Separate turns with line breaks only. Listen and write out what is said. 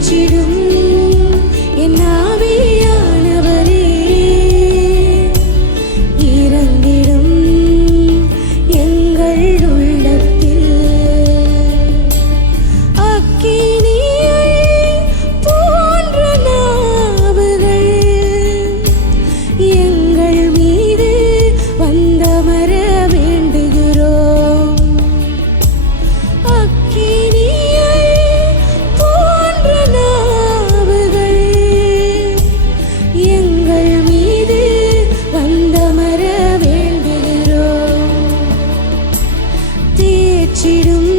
ജീവിച്ചിടും എന്നാ ചിരിച്ചിടും